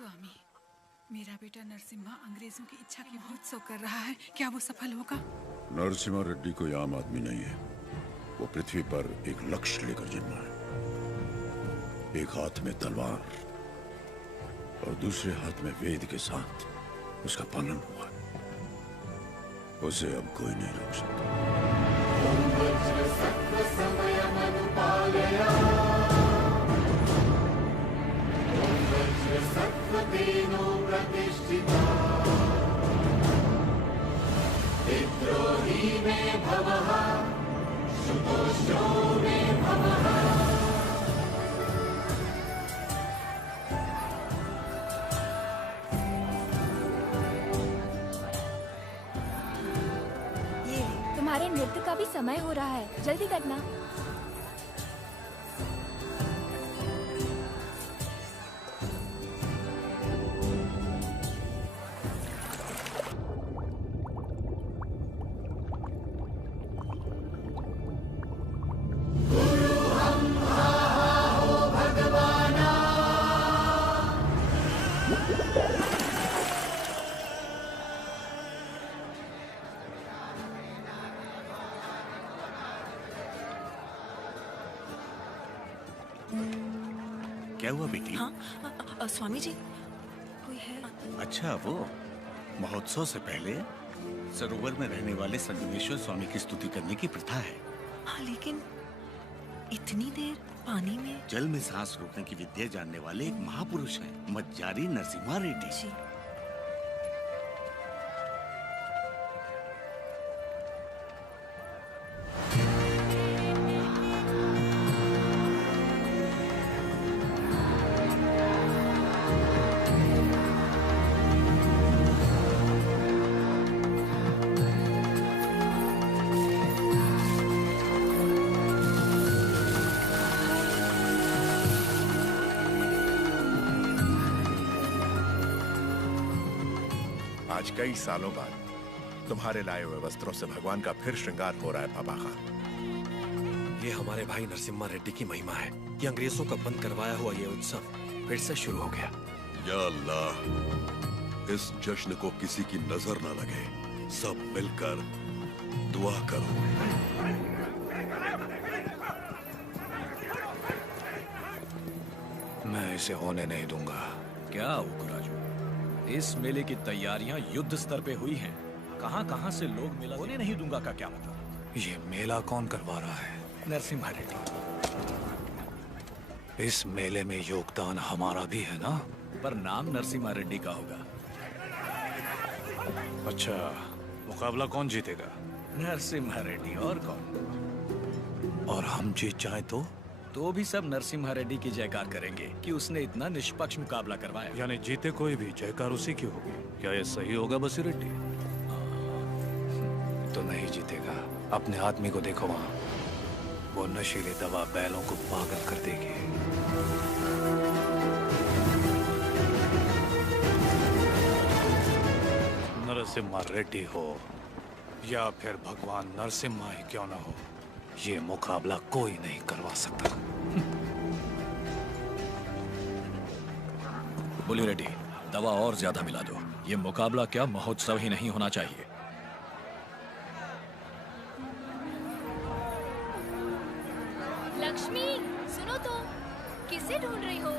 स्वामी, मेरा बेटा नरसिम्हा अंग्रेजों की इच्छा की महोत्सव कर रहा है, क्या वो सफल होगा? नरसिम्हा रेड्डी कोई आम आदमी नहीं है। वो पृथ्वी पर एक लक्ष्य लेकर जन्मा है। एक हाथ में तलवार और दूसरे हाथ में वेद के साथ उसका पालन हुआ। उसे अब कोई नहीं रोक सकता। विद्रोही में भवः, शुतोष्णो में भवः। ये तुम्हारे नृत्य का भी समय हो रहा है, जल्दी करना। क्या हुआ बेटी? हाँ, स्वामी जी कोई है? अच्छा, वो महोत्सव से पहले सरोवर में रहने वाले संगमेश्वर स्वामी की स्तुति करने की प्रथा है। हाँ, लेकिन इतनी देर पानी में? जल में सांस रोकने की विद्या जानने वाले एक महापुरुष हैं, मज्जारी नरसिम्हा रेड्डी जी। आज कई सालों बाद तुम्हारे लाए हुए वस्त्रों से भगवान का फिर श्रृंगार हो रहा है बाबा खान। ये हमारे भाई नरसिम्हा रेड्डी की महिमा है। ये अंग्रेजों का बंद करवाया हुआ ये उत्सव फिर से शुरू हो गया। या अल्लाह, इस जश्न को किसी की नजर न लगे। सब मिलकर दुआ करो। मैं इसे होने नहीं दूंगा। क्या उग्राजू, इस मेले की तैयारियां युद्ध स्तर पे हुई हैं। कहां-कहां से लोग मिला। होने नहीं दूंगा का क्या मतलब? ये मेला कौन करवा रहा है? नरसिम्हा रेड्डी। इस मेले में योगदान हमारा भी है ना? पर नाम नरसिम्हा रेड्डी का होगा। अच्छा, मुकाबला कौन जीतेगा? नरसिम्हा रेड्डी, और कौन? और हम जीत जाए तो भी सब नरसिम्हा रेड्डी की जयकार करेंगे कि उसने इतना निष्पक्ष मुकाबला करवाया। यानी जीते कोई भी जयकार उसी की होगी। क्या ये सही होगा बसी रेड्डी? तो नहीं जीतेगा। अपने आदमी को देखो वहाँ, वो नशीली दवा बैलों को पागल कर देगी। नरसिम्हा रेड्डी हो या फिर भगवान नरसिम्हा ही क्यों ना हो, ये मुकाबला कोई नहीं करवा सकता। बोली रेड्डी, दवा और ज्यादा मिला दो। ये मुकाबला क्या महोत्सव ही नहीं होना चाहिए। लक्ष्मी, सुनो तो, किसे ढूंढ रही हो?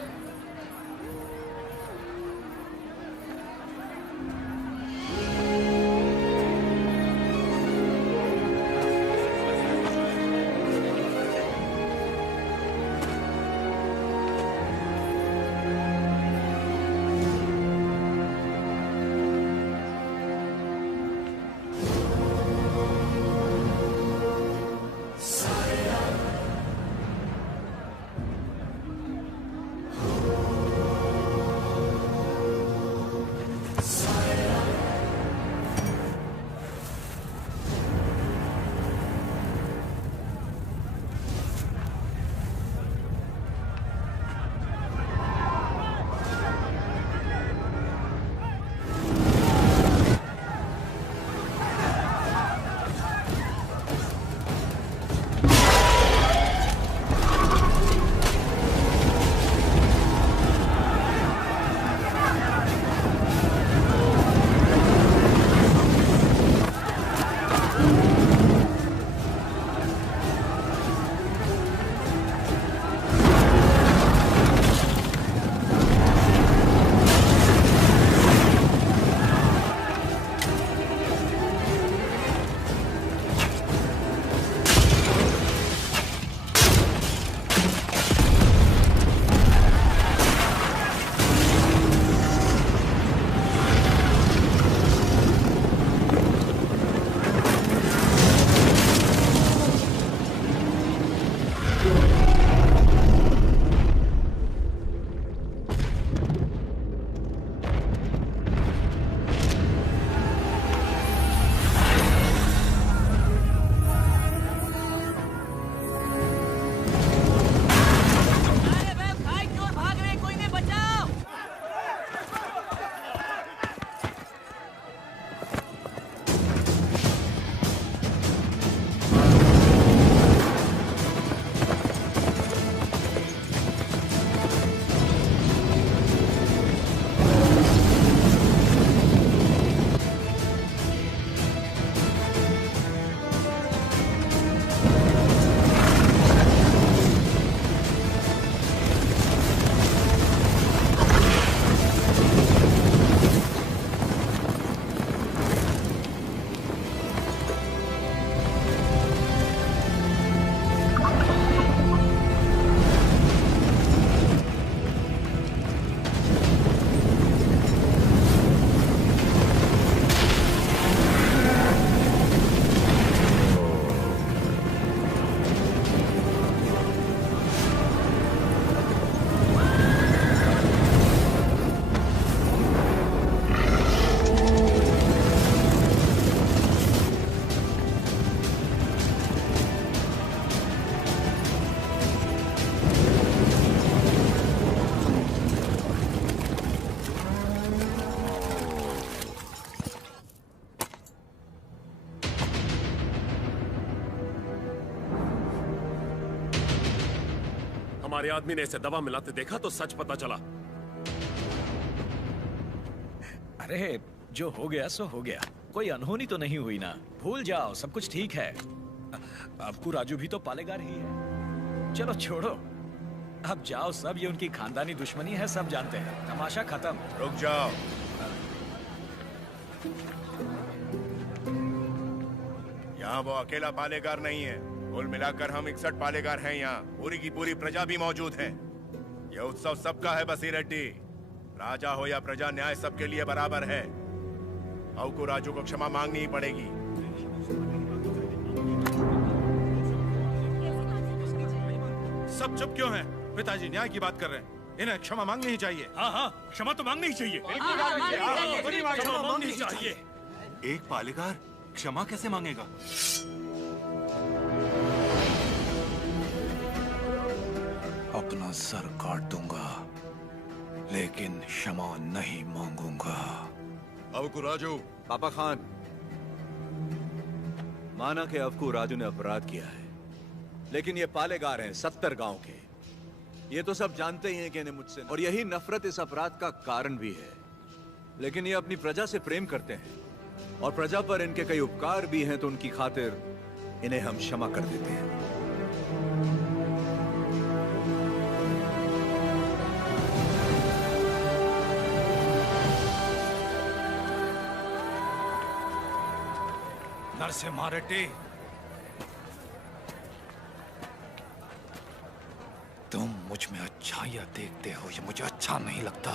हमारे आदमी ने इसे दवा मिलाते देखा तो सच पता चला। अरे जो हो गया सो हो गया, कोई अनहोनी तो नहीं हुई ना। भूल जाओ, सब कुछ ठीक है। अबकू राजू भी तो पालेगार ही है। चलो छोड़ो, अब जाओ सब, ये उनकी खानदानी दुश्मनी है, सब जानते हैं। तमाशा खत्म। रुक जाओ। यहाँ वो अकेला पालेगार नहीं है, कुल मिलाकर हम 61 पालेगार हैं यहाँ। पूरी की पूरी प्रजा भी मौजूद है। यह उत्सव सबका है बसी रेड्डी। राजा हो या प्रजा, न्याय सबके लिए बराबर है। अवकू राजू को क्षमा मांगनी ही पड़ेगी। सब चुप क्यों हैं? पिताजी न्याय की बात कर रहे हैं, इन्हें क्षमा मांगनी ही चाहिए। हाँ हाँ, क्षमा तो मांगनी ही चाहिए। क्षमा मांगनी चाहिए। एक पालेगार क्षमा कैसे मांगेगा? अपना सर काट दूंगा, लेकिन क्षमा नहीं मांगूंगा। अवकू राजू। पापा खान, माना कि अवकू राजू ने अपराध किया है, लेकिन ये पालेगार हैं 70 गांव के। ये तो सब जानते ही हैं कि इन्हें मुझसे, और यही नफरत इस अपराध का कारण भी है। लेकिन ये अपनी प्रजा से प्रेम करते हैं, और प्रजा पर इनके कई उपकार भी हैं, तो उनकी खातिर इन्हें हम क्षमा कर देते हैं। नरसिम्हा रेड्डी, तुम मुझ में अच्छाइयां देखते हो, ये मुझे अच्छा नहीं लगता।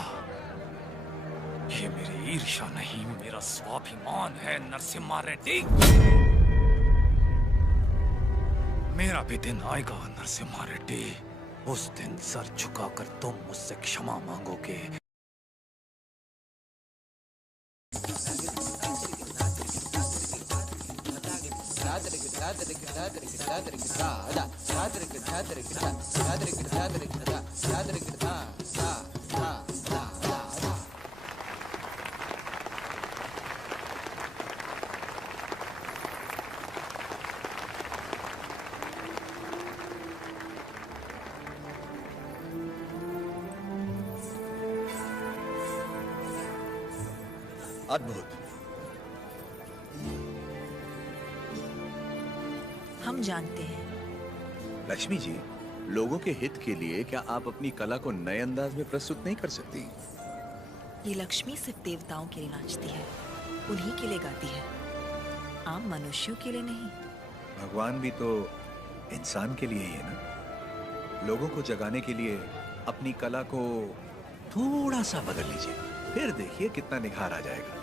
ये मेरी ईर्ष्या नहीं, मेरा स्वाभिमान है नरसिम्हा रेड्डी। मेरा भी दिन आएगा नरसिम्हा रेड्डी, उस दिन सर झुकाकर तुम मुझसे क्षमा मांगोगे। अद्भुत। हम जानते हैं। लक्ष्मी जी, लोगों के हित के लिए क्या आप अपनी कला को नए अंदाज में प्रस्तुत नहीं कर सकती? ये लक्ष्मी सिर्फ देवताओं के लिए नाचती है, उन्हीं के लिए गाती है, आम मनुष्यों के लिए नहीं। भगवान भी तो इंसान के लिए ही है ना। लोगों को जगाने के लिए अपनी कला को थोड़ा सा बदल लीजिए, फिर देखिए कितना निखार आ जाएगा।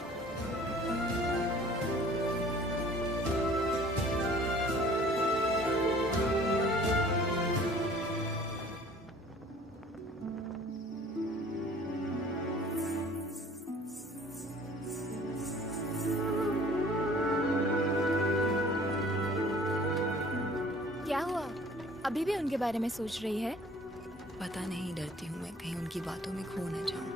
क्या हुआ? अभी भी उनके बारे में सोच रही है? पता नहीं, डरती हूँ मैं कहीं उनकी बातों में खो न जाऊं।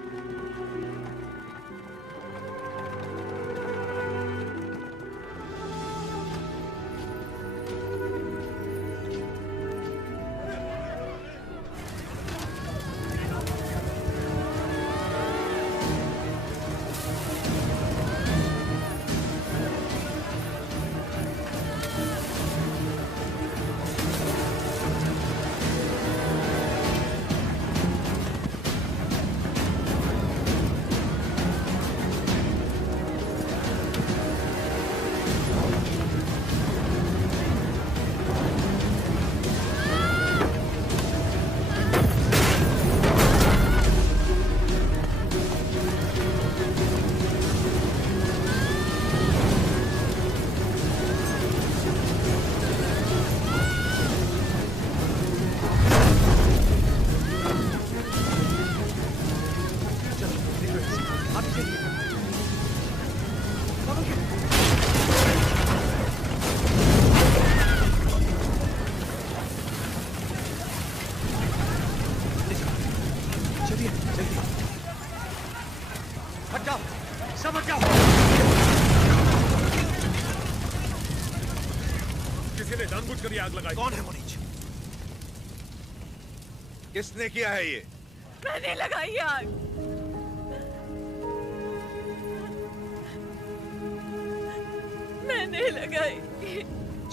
किसी ने जानबूझकर ये आग लगाई। कौन है वो नीच? किसने किया है ये? मैंने लगाई आग। मैंने लगाई।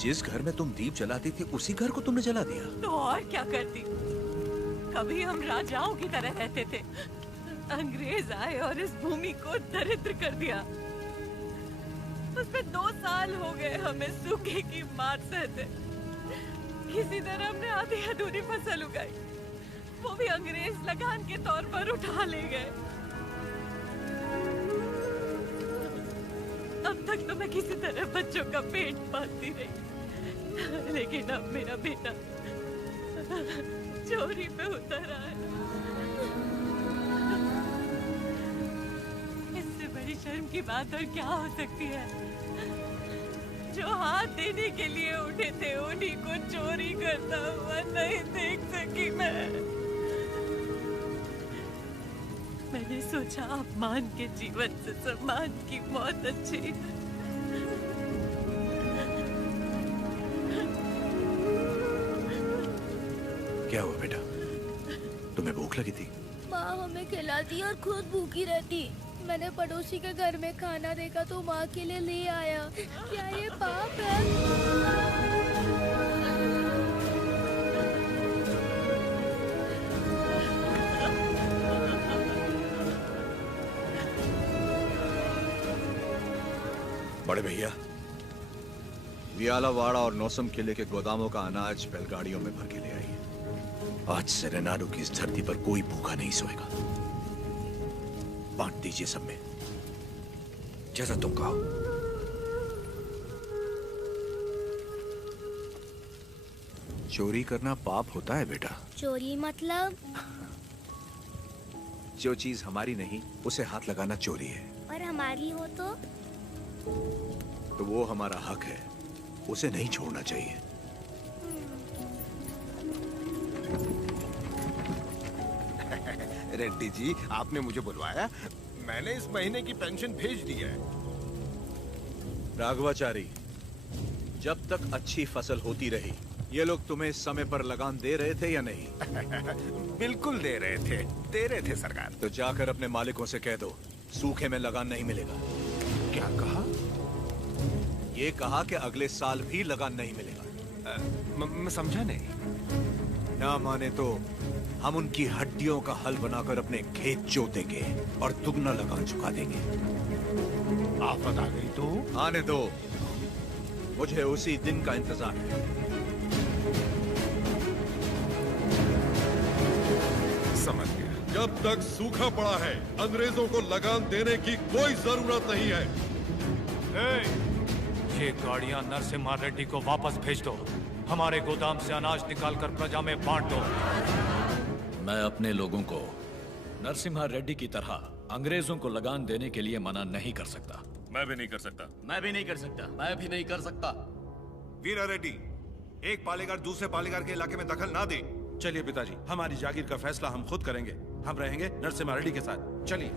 जिस घर में तुम दीप जलाती थी उसी घर को तुमने जला दिया? तो और क्या करती? कभी हम राजाओं की तरह रहते थे, अंग्रेज आए और इस भूमि को दरिद्र कर दिया। उसमें 2 साल हो गए हमें सूखे की मार सहते। किसी तरह हमने आधी अधूरी फसल उगाई, वो भी अंग्रेज लगान के तौर पर उठा ले गए। अब तक तो मैं किसी तरह बच्चों का पेट पालती रही, लेकिन अब मेरा बेटा चोरी पे उतर आया है। इससे बड़ी शर्म की बात और क्या हो सकती है? जो हाथ देने के लिए उठे थे उन्हीं को चोरी करता हुआ नहीं देख सकी मैं। मैंने सोचा अपमान के जीवन से सम्मान की मौत अच्छी। क्या हुआ बेटा? तुम्हें भूख लगी थी? माँ हमें खिलाती और खुद भूखी रहती। मैंने पड़ोसी के घर में खाना देखा तो माँ के लिए ले आया। क्या ये पाप है? बड़े भैया, वियालावाड़ा और नौसम किले के गोदामों का अनाज बैलगाड़ियों में भर के ले आइए। आज से रेनाडू की इस धरती पर कोई भूखा नहीं सोएगा। बांट दीजिए सब में, जैसा तुम कहो। चोरी करना पाप होता है बेटा। चोरी मतलब? जो चीज हमारी नहीं उसे हाथ लगाना चोरी है। और हमारी हो तो वो हमारा हक है, उसे नहीं छोड़ना चाहिए। रेड्डी जी, आपने मुझे बुलवाया? मैंने इस महीने की पेंशन भेज दी है। राघवाचारी, जब तक अच्छी फसल होती रही, ये लोग तुम्हें समय पर लगान दे रहे थे या नहीं? बिल्कुल दे रहे थे सरकार। तो जाकर अपने मालिकों से कह दो, सूखे में लगान नहीं मिलेगा। क्या कहा? ये कहा कि अगले साल भी लगान नहीं मिलेगा। मैं समझा नहीं। ना माने तो हम उनकी हड्डियों का हल बनाकर अपने खेत जोतेंगे और दुगना लगान चुका देंगे। आफत आ गई तो? आने दो, मुझे उसी दिन का इंतजार है। समझ गया। जब तक सूखा पड़ा है, अंग्रेजों को लगान देने की कोई जरूरत नहीं है। ये गाड़ियां नरसिम्हा रेड्डी को वापस भेज दो। हमारे गोदाम से अनाज निकालकर प्रजा में बांट दो। मैं अपने लोगों को नरसिम्हा रेड्डी की तरह अंग्रेजों को लगान देने के लिए मना नहीं कर सकता। मैं भी नहीं कर सकता। मैं भी नहीं कर सकता। मैं भी नहीं कर सकता। वीरा रेड्डी, एक पालेगार दूसरे पालेगार के इलाके में दखल ना दे। चलिए पिताजी, हमारी जागीर का फैसला हम खुद करेंगे। हम रहेंगे नरसिम्हा रेड्डी के साथ। चलिए।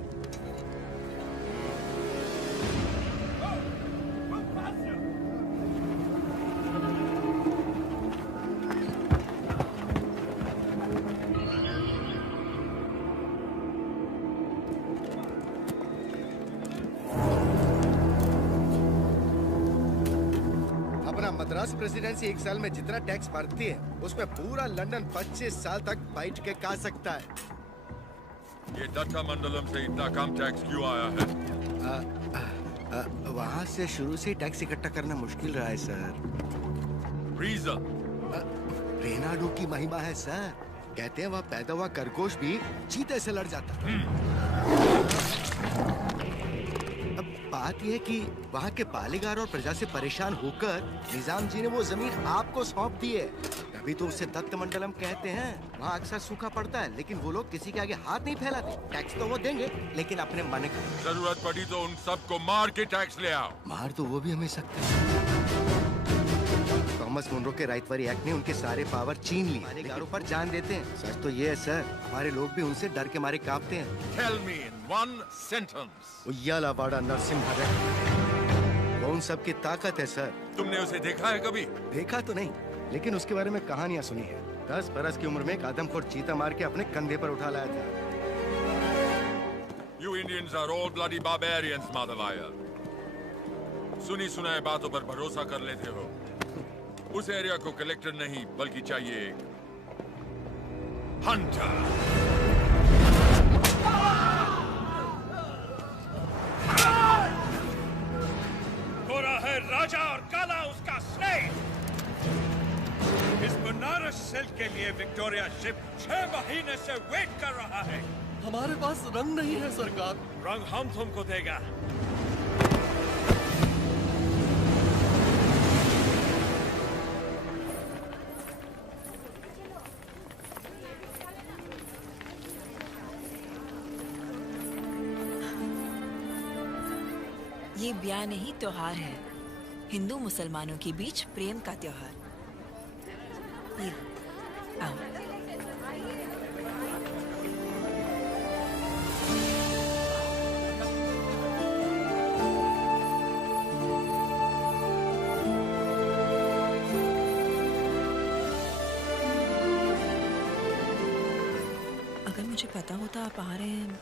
मद्रास प्रेसिडेंसी एक साल में जितना टैक्स भरती है उसमें पूरा लंदन 25 साल तक बैठ के खा सकता है। ये दत्ता मंडलम से इतना कम टैक्स क्यों आया है? वहाँ से शुरू से टैक्स इकट्ठा करना मुश्किल रहा है सर। रीजन? रेनाडू की महिमा है सर। कहते हैं वह पैदा हुआ खरगोश भी चीते से लड़ जाता। अब बात यह कि वहाँ के पालेगार और प्रजा से परेशान होकर निजाम जी ने वो जमीन आपको सौंप दी है। तभी तो उसे दत्त मंडलम कहते हैं। वहाँ अक्सर सूखा पड़ता है, लेकिन वो लोग किसी के आगे हाथ नहीं फैलाते। टैक्स तो वो देंगे, लेकिन अपने मन का। जरूरत पड़ी तो उन सबको मार के टैक्स ले आओ। मार तो वो भी हमें सकते हैं। थॉमस मुनरो के राइटवरी एक्ट ने उनके सारे पावर छीन लिए। पालेगारों पर जान देते हैं। सच तो ये है सर, हमारे लोग भी उनसे डर के मारे कांपते हैं। Tell me in one sentence. वियालावाड़ा Narasimha Reddy, वो उन सब की ताकत है सर। तुमने उसे देखा है कभी? देखा तो नहीं, लेकिन उसके बारे में कहानियां सुनी है। 10 बरस की उम्र में एक आदमखोर चीता मार के अपने कंधे पर उठा लाया था। You Indians are all bloody barbarians, Madhavaya. सुनी सुनाए बातों पर भरोसा कर लेते हो। उस एरिया को कलेक्टर नहीं बल्कि चाहिए एक हंटर। गोरा है राजा और काला उसका स्लेव। इस बनारस सिल्क के लिए विक्टोरिया शिप 6 महीने से वेट कर रहा है। हमारे पास रंग नहीं है सरकार। रंग हम तुमको देगा। ये ब्याह नहीं त्योहार है, हिंदू मुसलमानों के बीच प्रेम का त्योहार। ये आओ। अगर मुझे पता होता आप आ रहे हैं,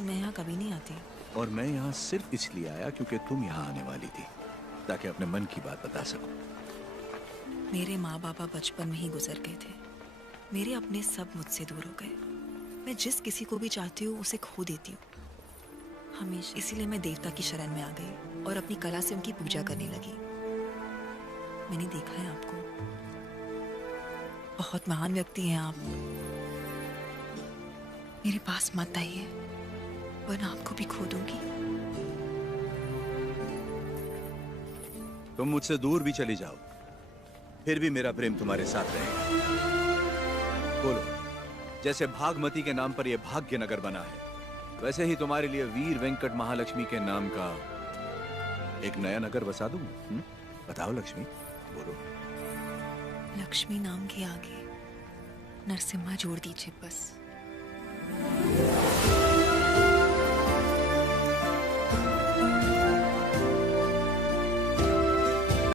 मैं यहाँ कभी नहीं आती। और मैं यहाँ सिर्फ इसलिए आया क्योंकि तुम यहाँ आने वाली थी, ताकि अपने मन की बात बता सकूं। मेरे माँ बाबा बचपन में ही गुजर गए थे। मेरे अपने सब मुझसे दूर हो गए। मैं जिस किसी को भी चाहती हूँ उसे खो देती हूँ हमेशा। इसीलिए मैं देवता की शरण में आ गई और अपनी कला से उनकी पूजा करने लगी। मैंने देखा है आपको, बहुत महान व्यक्ति हैं आप। मेरे पास मत आइए वरना आपको भी खो दूंगी। तुम मुझसे दूर भी चली जाओ, फिर भी मेरा प्रेम तुम्हारे साथ रहेगा। बोलो, जैसे भागमती के नाम पर यह भाग्यनगर बना है, वैसे ही तुम्हारे लिए वीर वेंकट महालक्ष्मी के नाम का एक नया नगर बसा दूं। बताओ लक्ष्मी, बोलो। लक्ष्मी नाम के आगे नरसिम्हा जोड़ दीजिए बस।